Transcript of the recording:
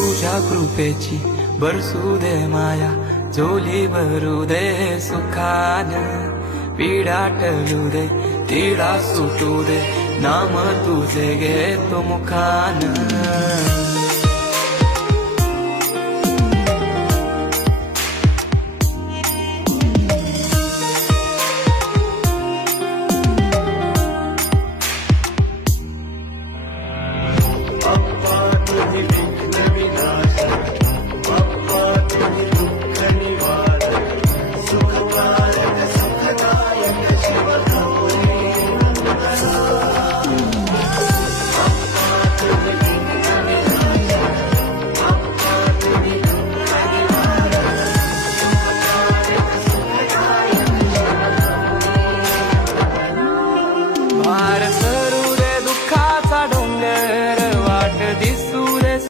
तुझ्या कृपेची बरसू दे माया, झोली भरू दे सुखान, पीडा टलू दे तिडा सुटू दे, नाम तुझे घेतो मुखान.